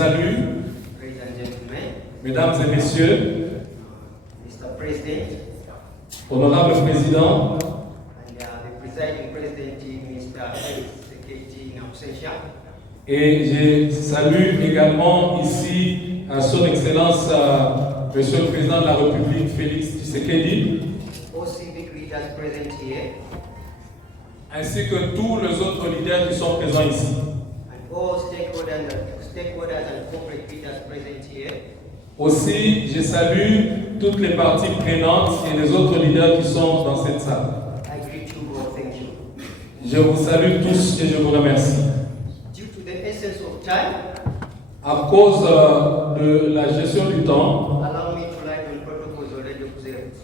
salue, Ladies and gentlemen, mesdames et messieurs, Mr. President, honorable président, and the presiding president, Mr. Seketi Nakusesha, et je salue également ici à son excellence Monsieur le Président de la République Félix Tshisekedi, all civic leaders present here, ainsi que tous les autres leaders qui sont présents ici. and all stakeholders and corporate leaders present here. Aussi, je salue toutes les parties prenantes et les autres leaders qui sont dans cette salle. I greet you all, thank you. Je vous salue tous et je vous remercie. Due to the essence of time, À cause de la gestion du temps, allow me to write on protocols already observed.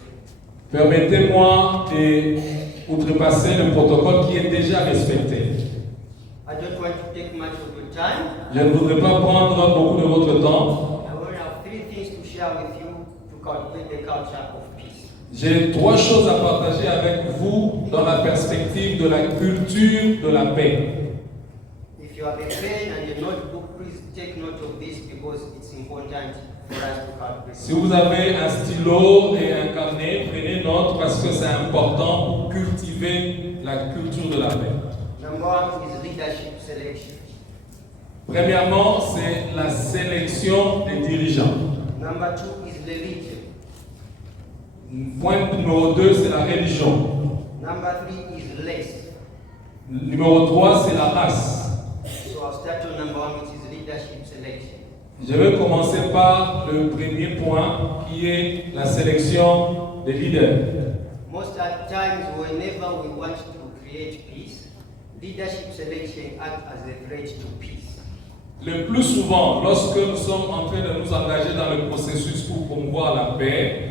permettez-moi d'outrepasser le protocole qui est déjà respecté. I don't want to take much of your time. Je ne voudrais pas prendre beaucoup de votre temps. I only have 3 things to share with you to cultivate the culture of peace. J'ai 3 choses à partager avec vous dans la perspective de la culture de la paix. If you have a pen and a notebook, please take note of this because it's important for us to cultivate. Si vous avez un stylo et un carnet, prenez note parce que c'est important pour cultiver la culture de la paix. Number 1 is leadership selection. Premièrement, c'est la sélection des dirigeants. Number 2 is religion. Point numéro 2, c'est la religion. Number 3 is race. Numéro 3, c'est la race. So I'll start on number 1, which is leadership selection. Je vais commencer par le premier point qui est la sélection des leaders. Most at times, whenever we want to create peace, leadership selection acts as a threat to peace. Le plus souvent, lorsque nous sommes en train de nous engager dans le processus pour promouvoir la paix,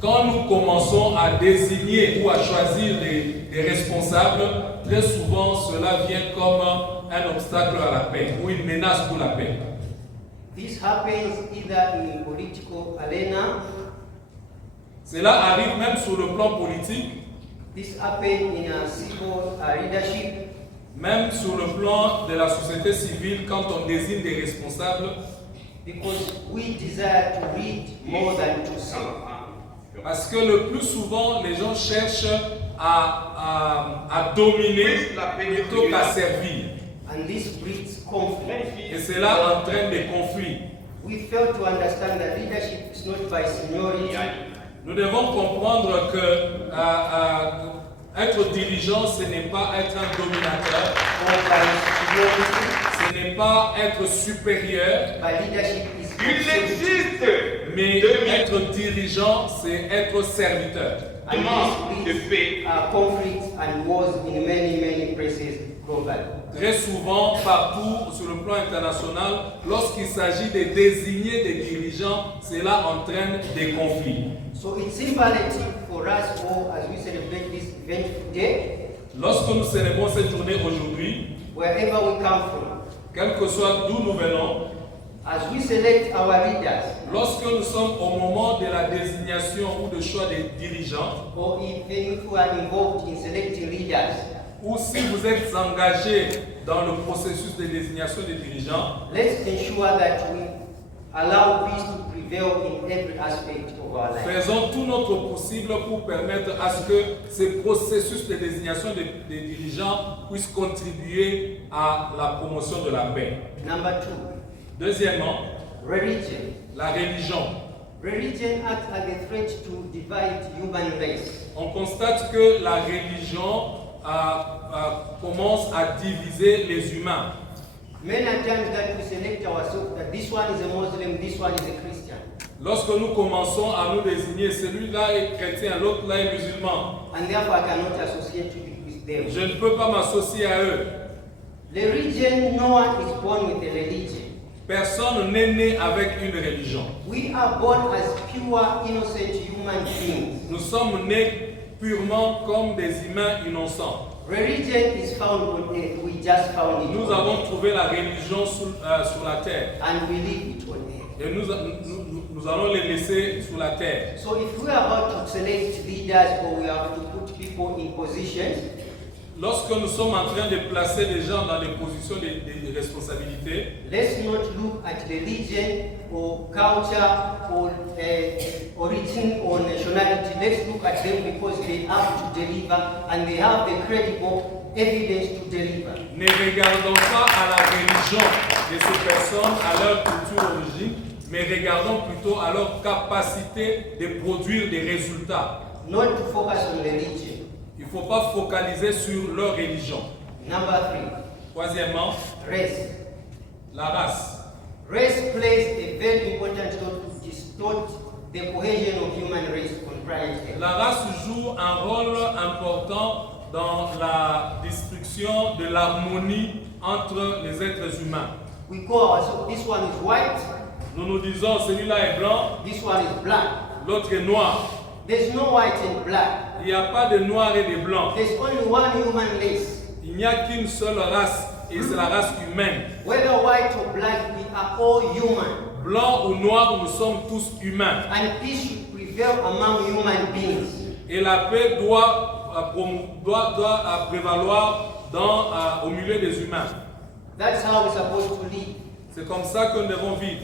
quand nous commençons à désigner ou à choisir des responsables, très souvent cela vient comme un obstacle à la paix ou une menace pour la paix. This happens either in political arena, Cela arrive même sur le plan politique, this happens in a civil leadership, même sur le plan de la société civile quand on désigne des responsables, because we desire to lead more than to serve. parce que le plus souvent les gens cherchent à dominer plutôt qu'à servir. And this breeds conflict. Et cela entraîne des conflits. We fail to understand that leadership is not by seniority, Nous devons comprendre que être dirigeant, ce n'est pas être un dominateur, or by seniority, ce n'est pas être supérieur, but leadership is Il existe mais 2000 être dirigeant, c'est être serviteur. and de this paix. leads conflicts and wars in many places globally. Très souvent, partout sur le plan international, lorsqu'il s'agit de désigner des dirigeants, cela entraîne des conflits. So it's imperative for us all as we celebrate this event today, Lorsque nous célébrons cette journée aujourd'hui, wherever we come from, quel que soit d'où nous venons, as we select our leaders, lorsque nous sommes au moment de la désignation ou de choix des dirigeants, or even if we are involved in selecting leaders, ou si vous êtes engagé dans le processus de désignation des dirigeants, let's ensure that we allow peace to prevail in every aspect of our life. faisons tout notre possible pour permettre à ce que ce processus de désignation des dirigeants puisse contribuer à la promotion de la paix. Number 2, Deuxièmement, religion. la religion. Religion acts as a threat to divide human race. On constate que la religion commence à diviser les humains. Many times that we select ourselves that this one is a Muslim, this one is a Christian. Lorsque nous commençons à nous désigner, celui-là est chrétien, l'autre là est musulman, And therefore I cannot associate with them. je ne peux pas m'associer à eux. Religion, no one is born with a religion. Personne n'est né avec une religion. We are born as pure, innocent human beings. Nous sommes nés purement comme des humains innocents. Religion is found on earth. We just found it. Nous on avons earth. trouvé la religion sur la terre And we leave it on earth. et nous allons les laisser sur la terre. So if we are about to select leaders or we have to put people in positions, Lorsque nous sommes en train de placer les gens dans des positions de responsabilité, let's not look at religion or culture or origin or nationality. Let's look at them because they have to deliver and they have the credible evidence to deliver. ne regardons pas à la religion de ces personnes, à leur culture d'origine, mais regardons plutôt à leur capacité de produire des résultats. Not to focus on religion. Il ne faut pas focaliser sur leur religion. Number 3, Troisièmement, race. la race. Race plays a very important role to distort the cohesion of human race on planet Earth. La race joue un rôle important dans la destruction de l'harmonie entre les êtres humains. We call ourselves, this one is white, Nous disons celui-là est blanc, this one is black. l'autre est noir. There's no white and black. Il n'y a pas de noir et de blanc. There's only one human race. Il n'y a qu'une seule race et c'est la race humaine. Whether white or black, we are all human. Blanc ou noir, nous sommes tous humains. And peace should prevail among human beings. Et la paix doit prévaloir au milieu des humains. That's how we're supposed to live. C'est comme ça que nous devons vivre.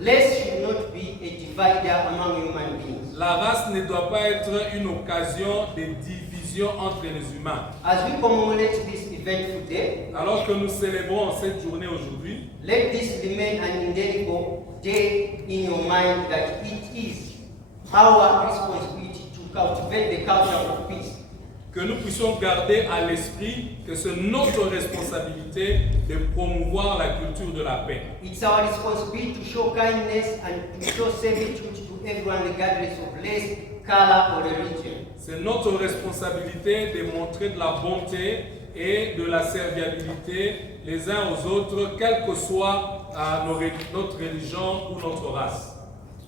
Race should not be a divider among human beings. La race ne doit pas être une occasion de division entre les humains. As we commemorate this event today, Alors que nous célébrons cette journée aujourd'hui, let this remain an indelible day in your mind that it is our responsibility to cultivate the culture of peace. que nous puissions garder à l'esprit que c'est notre responsabilité de promouvoir la culture de la paix. It's our responsibility to show kindness and to show servitude to everyone regardless of race, color or religion. C'est notre responsabilité de montrer de la bonté et de la serviabilité les uns aux autres, quelle que soit notre religion ou notre race.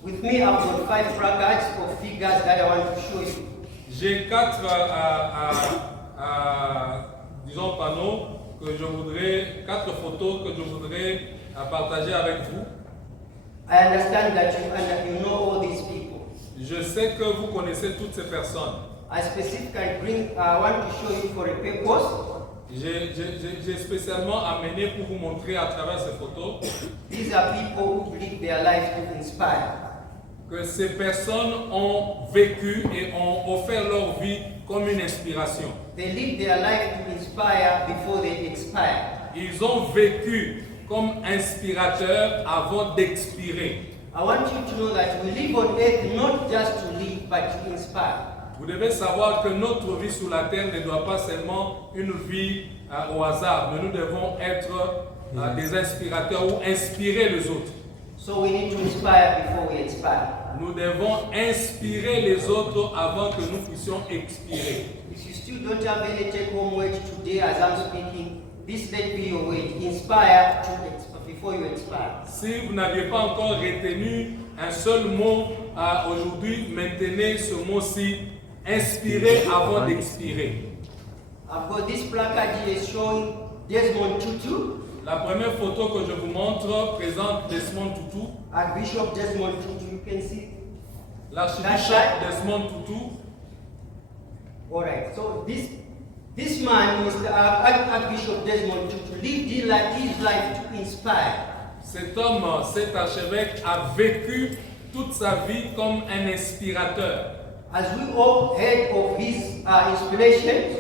With me, I've got 5 placards of figures that I want to show you. J'ai 4 disons panneaux que je voudrais, 4 photos que je voudrais partager avec vous. I understand that you know all these people. Je sais que vous connaissez toutes ces personnes. I specifically want to show you for a purpose. J'ai spécialement amené pour vous montrer à travers ces photos These are people who live their life to inspire. que ces personnes ont vécu et ont offert leur vie comme une inspiration. They live their life to inspire before they expire. Ils ont vécu comme inspirateurs avant d'expirer. I want you to know that we live on earth not just to live but to inspire. Vous devez savoir que notre vie sur la terre ne doit pas seulement une vie au hasard, mais nous devons être des inspirateurs ou inspirer les autres. So we need to inspire before we expire. Nous devons inspirer les autres avant que nous puissions expirer. If you still don't have any take-home word today as I'm speaking, this let be your word. Inspire before you expire. Si vous n'aviez pas encore retenu un seul mot aujourd'hui, maintenez ce mot-ci, inspirer avant d'expirer. I've got this placard here showing Desmond Tutu. La première photo que je vous montre présente Desmond Tutu. Archbishop Desmond Tutu, you can see. L'archbishop Desmond Tutu. Alright, so this man, Mr. Archbishop Desmond Tutu, lived his life to inspire. Cet homme, cet archevêque, a vécu toute sa vie comme un inspirateur. As we all heard of his inspiration,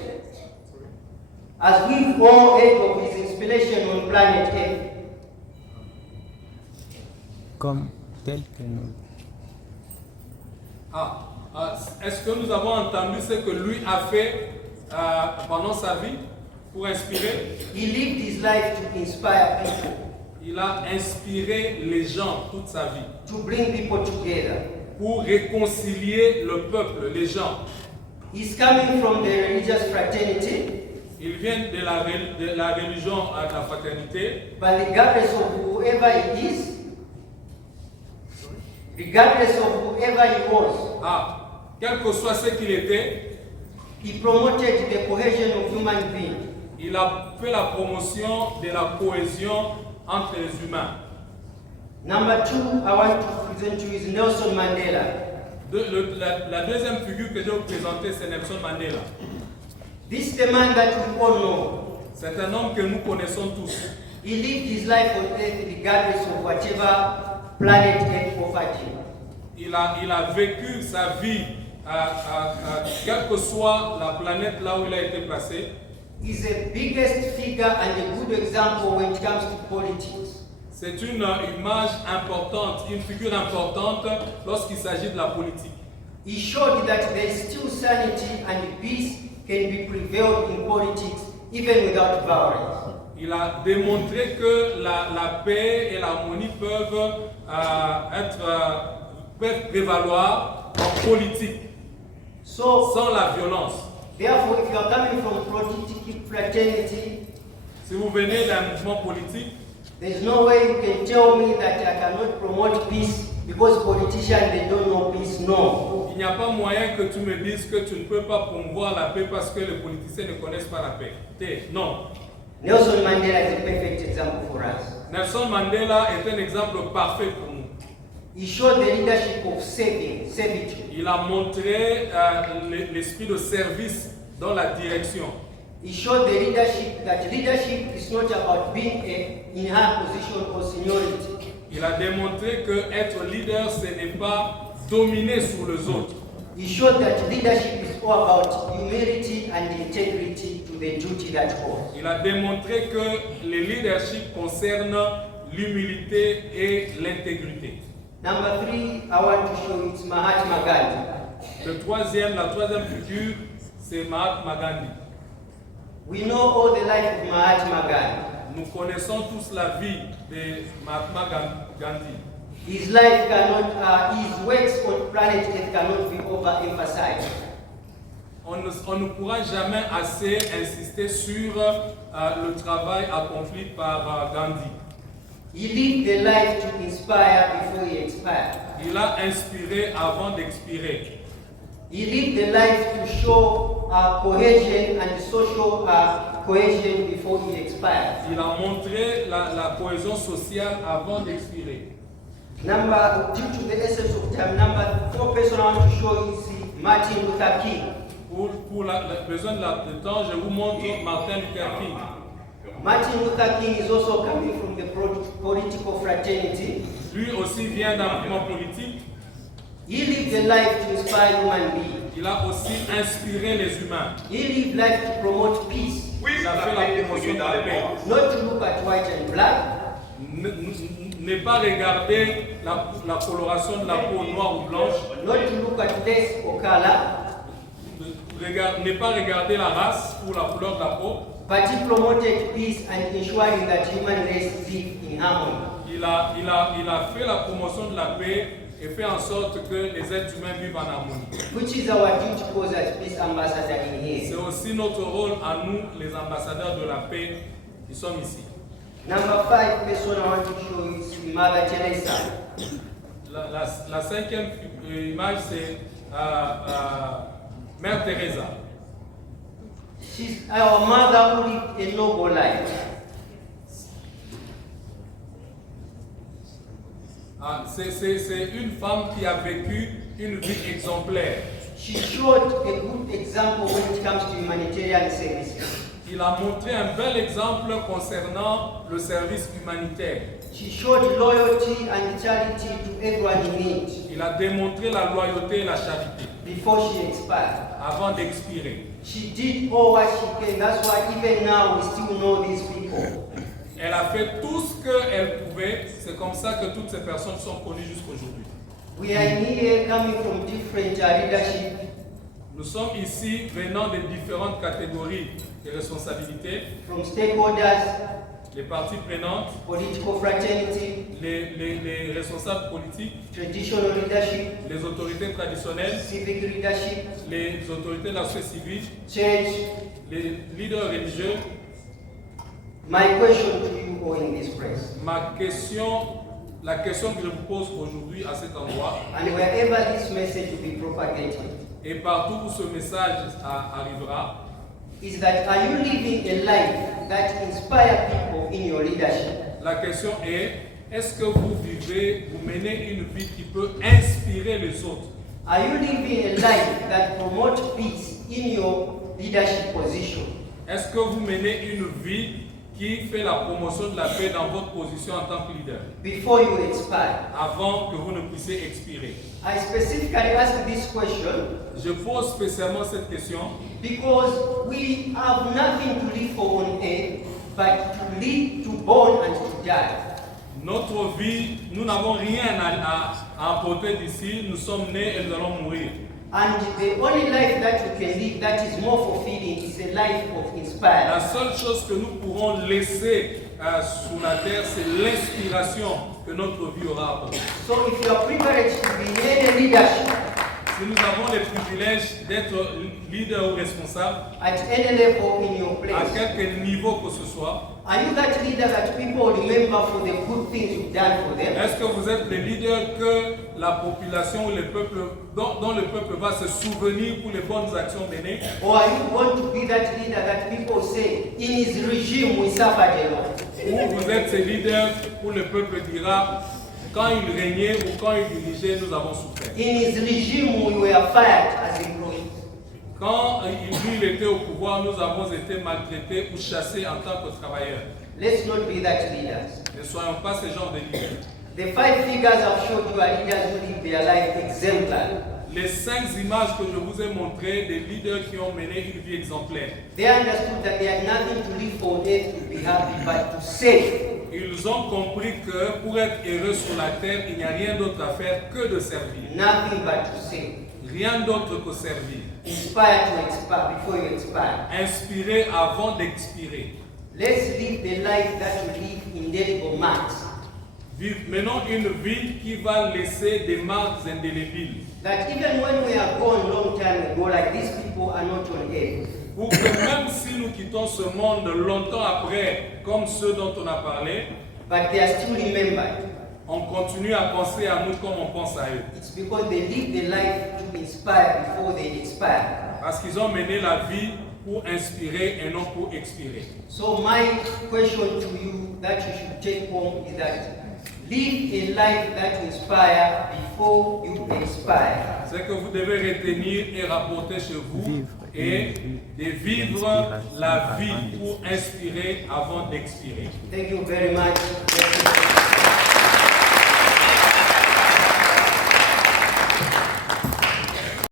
as we all heard of his inspiration on planet Earth, comme tel que nous. Est-ce que nous avons entendu ce que lui a fait pendant sa vie pour inspirer? he lived his life to inspire people, Il a inspiré les gens toute sa vie to bring people together. pour réconcilier le peuple, les gens. He's coming from the religious fraternity, Il vient de la religion à la fraternité, but regardless of whoever he is, regardless of whoever he was, quel que soit ce qu'il était, he promoted the cohesion of human beings. il a fait la promotion de la cohésion entre les humains. Number 2, I want to present to you is Nelson Mandela. La deuxième figure que je vais vous présenter, c'est Nelson Mandela. This is the man that we all know. C'est un homme que nous connaissons tous. He lived his life on earth regardless of whatever planet Earth offered him. Il a vécu sa vie, quelle que soit la planète là où il a été placé. He's the biggest figure and a good example when it comes to politics. C'est une image importante, une figure importante lorsqu'il s'agit de la politique. He showed that there is still sanity and peace can be prevailed in politics even without violence. Il a démontré que la paix et l'harmonie peuvent prévaloir en politique, So, sans la violence. therefore, if you are coming from political fraternity, Si vous venez d'un mouvement politique, there's no way you can tell me that I cannot promote peace because politicians they don't know peace. No. il n'y a pas moyen que tu me dises que tu ne peux pas promouvoir la paix parce que les politiciens ne connaissent pas la paix. Non. Nelson Mandela is a perfect example for us. Nelson Mandela est un exemple parfait pour nous. He showed the leadership of servitude. Il a montré l'esprit de service dans la direction. He showed the leadership that leadership is not about being in high position or seniority. Il a démontré que être leader, ce n'est pas dominer sur les autres. He showed that leadership is all about humility and integrity to the duty that holds. Il a démontré que le leadership concerne l'humilité et l'intégrité. Number 3, I want to show you it's Mahatma Gandhi. La troisième figure, c'est Mahatma Gandhi. We know all the life of Mahatma Gandhi. Nous connaissons tous la vie de Mahatma Gandhi. His life cannot, his works on planet Earth cannot be overemphasized. On ne pourra jamais assez insister sur le travail accompli par Gandhi. He lived the life to inspire before he expired. Il a inspiré avant d'expirer. He lived the life to show cohesion and social cohesion before he expired. Il a montré la cohésion sociale avant d'expirer. Due to the essence of time, number 4 person I want to show is Martin Luther King. Pour la besoin de temps, je vous montre Martin Luther King. Martin Luther King is also coming from the political fraternity. Lui aussi vient d'un mouvement politique. He lived a life to inspire human beings. Il a aussi inspiré les humains. He lived life to promote peace. Il a fait la promotion de la paix. Not to look at white and black. Ne pas regarder la coloration de la peau noire ou blanche. Not to look at race or color. Ne pas regarder la race ou la couleur de la peau. But he promoted peace and ensuring that human race live in harmony. Il a fait la promotion de la paix et fait en sorte que les êtres humains vivent en harmonie. Which is our duty cause as peace ambassador in here. C'est aussi notre rôle à nous, les ambassadeurs de la paix, qui sommes ici. Number 5 person I want to show you is Mother Teresa. La cinquième image, c'est Mère Teresa. She's our mother who lived a noble life. C'est une femme qui a vécu une vie exemplaire. She showed a good example when it comes to humanitarian services. Il a montré un bel exemple concernant le service humanitaire. She showed loyalty and charity to everyone in need. Il a démontré la loyauté et la charité Before she expired. avant d'expirer. She did all what she can. That's why even now we still know these people. Elle a fait tout ce qu'elle pouvait. C'est comme ça que toutes ces personnes sont connues jusqu'aujourd'hui. We are here coming from different leadership. Nous sommes ici venant de différentes catégories de responsabilités. From stakeholders, Les parties prenantes, political fraternity, les responsables politiques, traditional leadership, les autorités traditionnelles, civic leadership, les autorités de la société civile, church. les leaders religieux. My question to you all in this place, La question que je vous pose aujourd'hui à cet endroit, and wherever this message will be propagated, et partout où ce message arrivera, is that are you living a life that inspires people in your leadership? la question est, est-ce que vous menez une vie qui peut inspirer les autres? Are you living a life that promotes peace in your leadership position? Est-ce que vous menez une vie qui fait la promotion de la paix dans votre position en tant que leader Before you expire. avant que vous ne puissiez expirer? I specifically ask this question Je pose spécialement cette question because we have nothing to live for on earth but to live, to born and to die. Notre vie, nous n'avons rien à apporter d'ici, nous sommes nés et nous allons mourir. And the only life that you can live that is more fulfilling is a life of La inspired. seule chose que nous pourrons laisser sur la terre, c'est l'inspiration que notre vie aura apportée. So if you are privileged to be in any leadership Si nous avons le privilège d'être leader ou responsable, at any level in your à place, quelque niveau que ce soit, are you that leader that people remember for the good things you've done for them? est-ce que vous êtes le leader que la population ou le peuple, dont le peuple va se souvenir pour les bonnes actions menées? Or are you going to be that leader that people say, in his regime we suffered a lot? Ou vous êtes ce leader où le peuple dira, quand il régnait ou quand il dirigeait, nous avons souffert. In his regime we were fired as employees. Quand il était au pouvoir, nous avons été maltraités ou chassés en tant que travailleurs. Let's not be that leaders. Ne soyons pas ce genre de leaders. The 5 figures I've showed you are leaders who live their life exemplary. Les 5 images que je vous ai montrées des leaders qui ont mené une vie exemplaire, They understood that they had nothing to live for on earth to be happy, but to save. ils ont compris que pour être heureux sur la terre, il n'y a rien d'autre à faire que de servir. Nothing but to save. Rien d'autre que servir. Inspire to expire before you expire. Inspirer avant d'expirer. Let's live the life that will leave indelible marks. Menons une vie qui va laisser des marques indélébiles. That even when we are gone long time ago, like these people are not on earth, Pour que même si nous quittons ce monde longtemps après, comme ceux dont on a parlé, but they are still remembered. on continue à penser à nous comme on pense à eux. It's because they live the life to inspire before they expire. Parce qu'ils ont mené la vie pour inspirer et non pour expirer. So my question to you that you should take home is that live a life that inspire before you expire. C'est que vous devez retenir et rapporter chez vous et de vivre la vie pour inspirer avant d'expirer. Thank you very much.